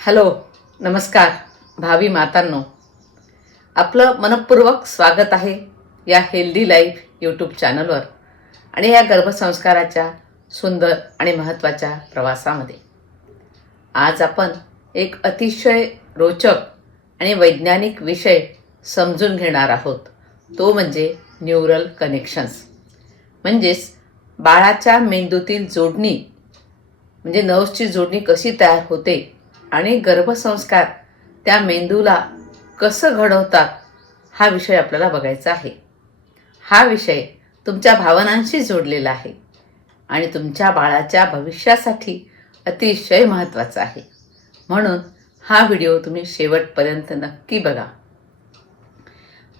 Hello नमस्कार भावी मातांनो. आपलं मनपूर्वक स्वागत आहे या हेल्दी लाईफ यूट्यूब चॅनलवर आणि या गर्भसंस्काराच्या सुंदर आणि महत्त्वाच्या प्रवासामध्ये. आज आपण एक अतिशय रोचक आणि वैज्ञानिक विषय समजून घेणार आहोत. तो म्हणजे न्यूरल कनेक्शन्स म्हणजेच बाळाच्या मेंदूतील जोडणी म्हणजे नर्व्सची जोडणी कशी तयार होते आणि गर्भसंस्कार त्या मेंदूला कसं घडवतात हा विषय आपल्याला बघायचा आहे. हा विषय तुमच्या भावनांशी जोडलेला आहे आणि तुमच्या बाळाच्या भविष्यासाठी अतिशय महत्त्वाचा आहे. म्हणून हा व्हिडिओ तुम्ही शेवटपर्यंत नक्की बघा.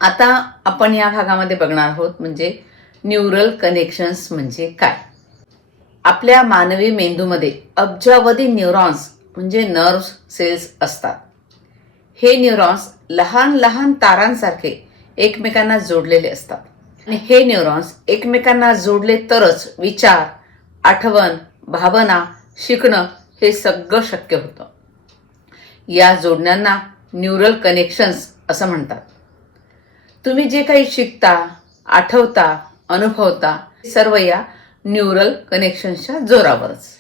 आता आपण या भागामध्ये बघणार आहोत म्हणजे न्यूरल कनेक्शन्स म्हणजे काय? आपल्या मानवी मेंदूमध्ये अब्जावधी न्यूरॉन्स म्हणजे नर्व्ह सेल्स असतात. हे न्यूरॉन्स लहान लहान तारांसारखे एकमेकांना जोडलेले असतात. आणि हे न्यूरॉन्स एकमेकांना जोडले तरच विचार आठवण भावना शिकणं हे सगळं शक्य होतं. या जोडण्यांना न्यूरल कनेक्शन्स असं म्हणतात. तुम्ही जे काही शिकता आठवता अनुभवता सर्व या न्यूरल कनेक्शन्सच्या जोरावरच.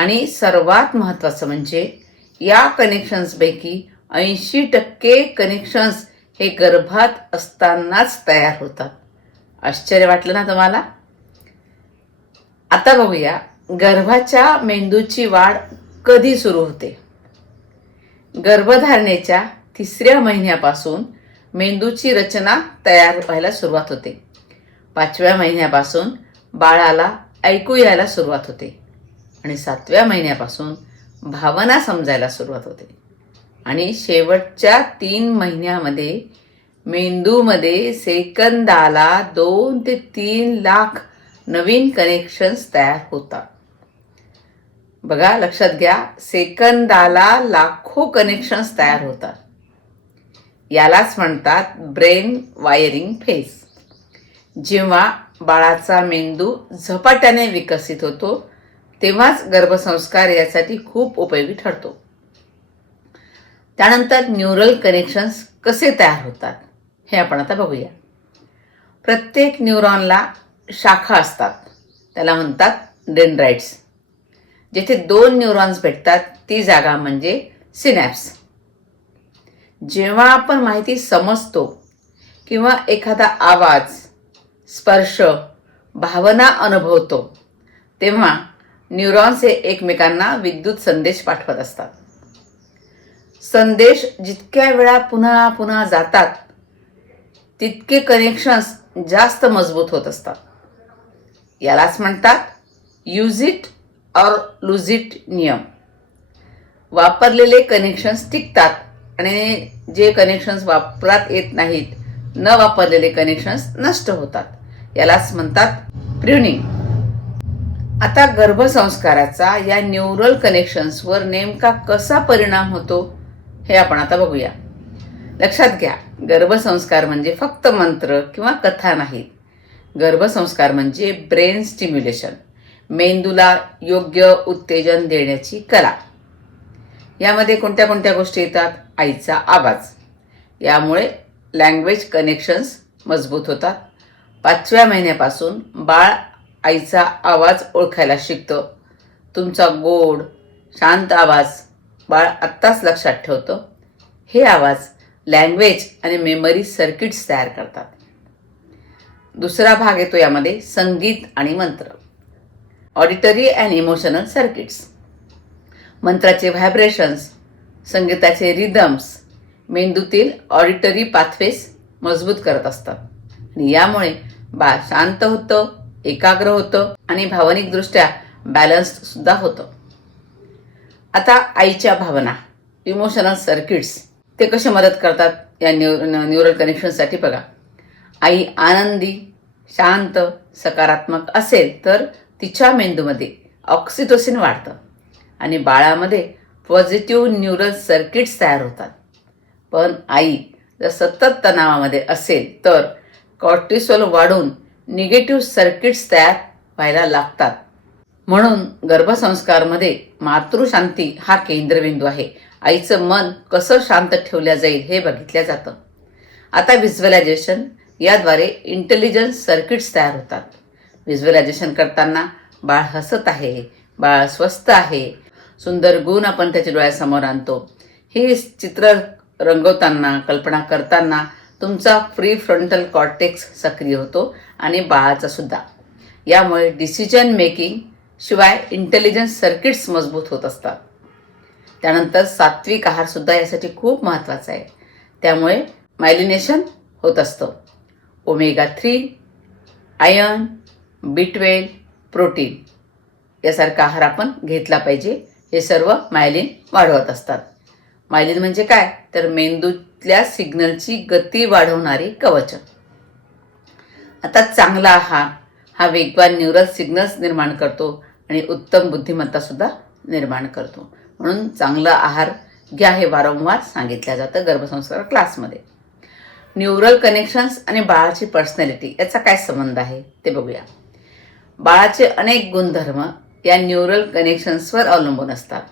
आणि सर्वात महत्त्वाचं म्हणजे या कनेक्शन्सपैकी ऐंशी टक्के कनेक्शन्स हे गर्भात असतानाच तयार होतात. आश्चर्य वाटलं ना तुम्हाला? आता बघूया गर्भाच्या मेंदूची वाढ कधी सुरू होते? गर्भधारणेच्या तिसऱ्या महिन्यापासून मेंदूची रचना तयार व्हायला सुरुवात होते. पाचव्या महिन्यापासून बाळाला ऐकू यायला सुरुवात होते. आणि सातव्या महिन्यापासून भावना समजायला सुरुवात होते. आणि शेवटच्या तीन महिन्यामध्ये मेंदूमध्ये सेकंदाला दोन ते तीन लाख नवीन कनेक्शन्स तयार होतात. बघा लक्षात घ्या सेकंदाला लाखो कनेक्शन्स तयार होतात. यालाच म्हणतात ब्रेन वायरिंग फेज जेव्हा बाळाचा मेंदू झपाट्याने विकसित होतो तेव्हाच गर्भसंस्कार यासाठी खूप उपयोगी ठरतो. त्यानंतर न्यूरल कनेक्शन्स कसे तयार होतात हे आपण आता बघूया. प्रत्येक न्यूरॉनला शाखा असतात. त्याला म्हणतात डेंड्राइट्स. जेथे दोन न्यूरॉन्स भेटतात ती जागा म्हणजे सिनॅप्स. जेव्हा आपण माहिती समजतो किंवा एखादा आवाज स्पर्श भावना अनुभवतो तेव्हा न्यूरॉन्स हे एकमेकांना विद्युत संदेश पाठवत असतात. संदेश जितक्या वेळा पुन्हा पुन्हा जातात तितके कनेक्शन्स जास्त मजबूत होत असतात. यालाच म्हणतात use it or lose it नियम. वापरलेले कनेक्शन्स टिकतात आणि जे कनेक्शन्स वापरात येत नाहीत न वापरलेले कनेक्शन्स नष्ट होतात. यालाच म्हणतात प्र्युनिंग आता गर्भसंस्काराचा या न्यूरल कनेक्शन्सवर नेमका कसा परिणाम होतो हे आपण आता बघूया. लक्षात घ्या गर्भसंस्कार म्हणजे फक्त मंत्र किंवा कथा नाहीत गर्भसंस्कार म्हणजे ब्रेन स्टिम्युलेशन मेंदूला योग्य उत्तेजन देण्याची कला. यामध्ये कोणत्या कोणत्या गोष्टी येतात? आईचा आवाज. यामुळे लँग्वेज कनेक्शन्स मजबूत होतात. पाचव्या महिन्यापासून बाळ आईचा आवाज ओळखायला शिकतं. तुमचा गोड शांत आवाज बाळ आत्ताच लक्षात ठेवतं. हे आवाज लँग्वेज आणि मेमरी सर्किट्स तयार करतात. दुसरा भाग येतो यामध्ये संगीत आणि मंत्र. ऑडिटरी अँड इमोशनल सर्किट्स मंत्राचे व्हायब्रेशन्स संगीताचे रिदम्स मेंदूतील ऑडिटरी पाथवेस मजबूत करत असतात. आणि यामुळे बाळ शांत होतं. एकाग्र होतं आणि भावनिकदृष्ट्या बॅलन्स्ड सुद्धा होतं. आता आईच्या भावना इमोशनल सर्किट्स ते कसे मदत करतात या न्यू न्यूरल कनेक्शनसाठी बघा. आई आनंदी शांत सकारात्मक असेल तर तिच्या मेंदूमध्ये ऑक्सिटोसिन वाढतं आणि बाळामध्ये पॉझिटिव्ह न्यूरल सर्किट्स तयार होतात. पण आई जर सतत तणावामध्ये असेल तर कॉर्टिसोल वाढून निगेटिव्ह सर्किट्स तयार व्हायला लागतात. म्हणून गर्भसंस्कारमध्ये मातृशांती हा केंद्रबिंदू आहे. आईचं मन कसं शांत ठेवल्या जाईल हे बघितलं जातं. आता व्हिज्युअलायझेशन याद्वारे इंटेलिजन्स सर्किट्स तयार होतात. व्हिज्युअलायझेशन करताना बाळ हसत आहे बाळ स्वस्थ आहे सुंदर गुण आपण त्याच्या डोळ्यासमोर आणतो. हे चित्र रंगवताना कल्पना करताना तुमचा फ्री फ्रंटल कॉर्टेक्स सक्रिय होतो. आणि बाळाचा सुद्धा. यामुळे डिसिजन मेकिंग शिवाय इंटेलिजन्स सर्किट्स मजबूत होत असतात. त्यानंतर सात्विक आहारसुद्धा यासाठी खूप महत्त्वाचा आहे. त्यामुळे मायलिनेशन होत असतं. Omega three iron B twelve protein यासारखा आहार आपण घेतला पाहिजे. हे सर्व मायलिन वाढवत असतात. मायलिन म्हणजे काय? तर मेंदूतल्या सिग्नलची गती वाढवणारी कवच आता चांगला आहार हा वेगवान न्यूरल सिग्नल्स निर्माण करतो आणि उत्तम बुद्धिमत्तासुद्धा निर्माण करतो. म्हणून चांगला आहार घ्या हे वारंवार सांगितलं जातं गर्भसंस्कार क्लासमध्ये न्यूरल कनेक्शन्स आणि बाळाची पर्सनॅलिटी याचा काय संबंध आहे ते बघूया. बाळाचे अनेक गुणधर्म या न्यूरल कनेक्शन्सवर अवलंबून असतात.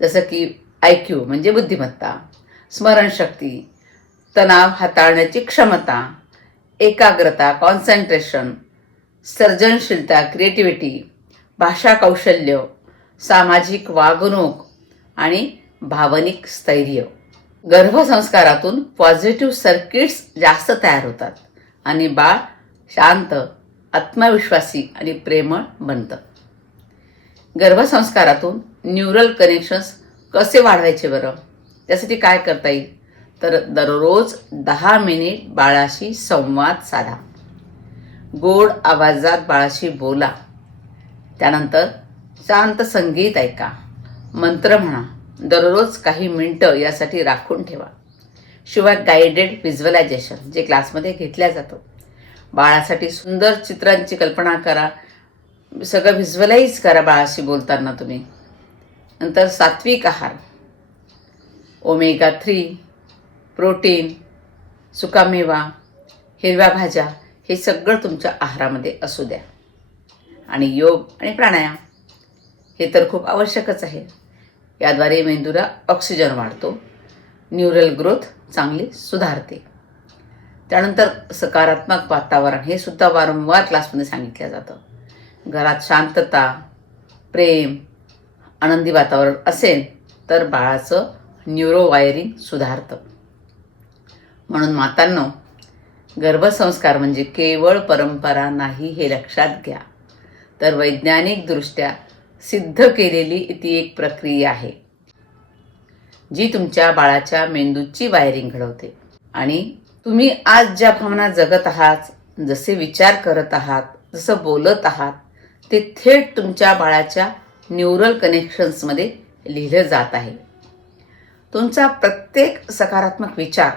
जसं की आय क्यू म्हणजे बुद्धिमत्ता स्मरणशक्ती तणाव हाताळण्याची क्षमता एकाग्रता कॉन्सन्ट्रेशन सर्जनशीलता क्रिएटिव्हिटी भाषा कौशल्य सामाजिक वागणूक आणि भावनिक स्थैर्य. गर्भसंस्कारातून पॉझिटिव्ह सर्किट्स जास्त तयार होतात आणि बाळ शांत आत्मविश्वासी आणि प्रेमळ बनतं. गर्भसंस्कारातून न्यूरल कनेक्शन्स कसे वाढवायचे बरं? त्यासाठी काय करता येईल? तर दररोज दहा मिनिट बाळाशी संवाद साधा. गोड आवाजात बाळाशी बोला. त्यानंतर शांत संगीत ऐका. मंत्र म्हणा. दररोज काही मिनटं यासाठी राखून ठेवा. शिवाय गायडेड व्हिज्युअलायझेशन जे क्लासमध्ये घेतल्या जातं. बाळासाठी सुंदर चित्रांची कल्पना करा. सगळं व्हिज्युअलाइज करा बाळाशी बोलताना तुम्ही. नंतर सात्विक आहार. ओमेगा थ्री प्रोटीन सुकामेवा हिरव्या भाज्या हे सगळं तुमच्या आहारामध्ये असू द्या. आणि योग आणि प्राणायाम हे तर खूप आवश्यकच आहे. याद्वारे मेंदूला ऑक्सिजन वाढतो न्यूरल ग्रोथ चांगली सुधारते. त्यानंतर सकारात्मक वातावरण हे सुद्धा वारंवार क्लासमध्ये सांगितलं जातं. घरात शांतता प्रेम आनंदी वातावरण असेल तर बाळाचं न्यूरो वायरिंग सुधारतं. म्हणून मातांनो गर्भसंस्कार म्हणजे केवळ परंपरा नाही हे लक्षात घ्या. तर वैज्ञानिकदृष्ट्या सिद्ध केलेली ती एक प्रक्रिया आहे जी तुमच्या बाळाच्या मेंदूची वायरिंग घडवते. आणि तुम्ही आज ज्या भावना जगत आहात जसे विचार करत आहात जसं बोलत आहात ते थेट तुमच्या बाळाच्या न्यूरल कनेक्शन्समध्ये लिहिलं जात आहे. तुमचा प्रत्येक सकारात्मक विचार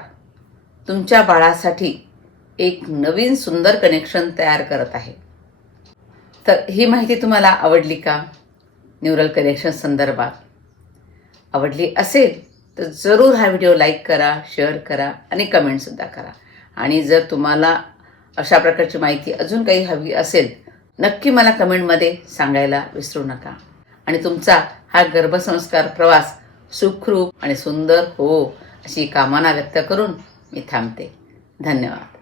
तुमच्या बाळासाठी एक नवीन सुंदर कनेक्शन तयार करत आहे. तर ही माहिती तुम्हाला आवडली का? न्यूरल कनेक्शन संदर्भात. आवडली असेल तर जरूर हा व्हिडिओ लाईक करा शेअर करा आणि कमेंटसुद्धा करा. आणि जर तुम्हाला अशा प्रकारची माहिती अजून काही हवी असेल नक्की मला कमेंटमध्ये सांगायला विसरू नका. आणि तुमचा हा गर्भसंस्कार प्रवास सुखरूप आणि सुंदर हो अशी कामना व्यक्त करून मी थांबते. धन्यवाद.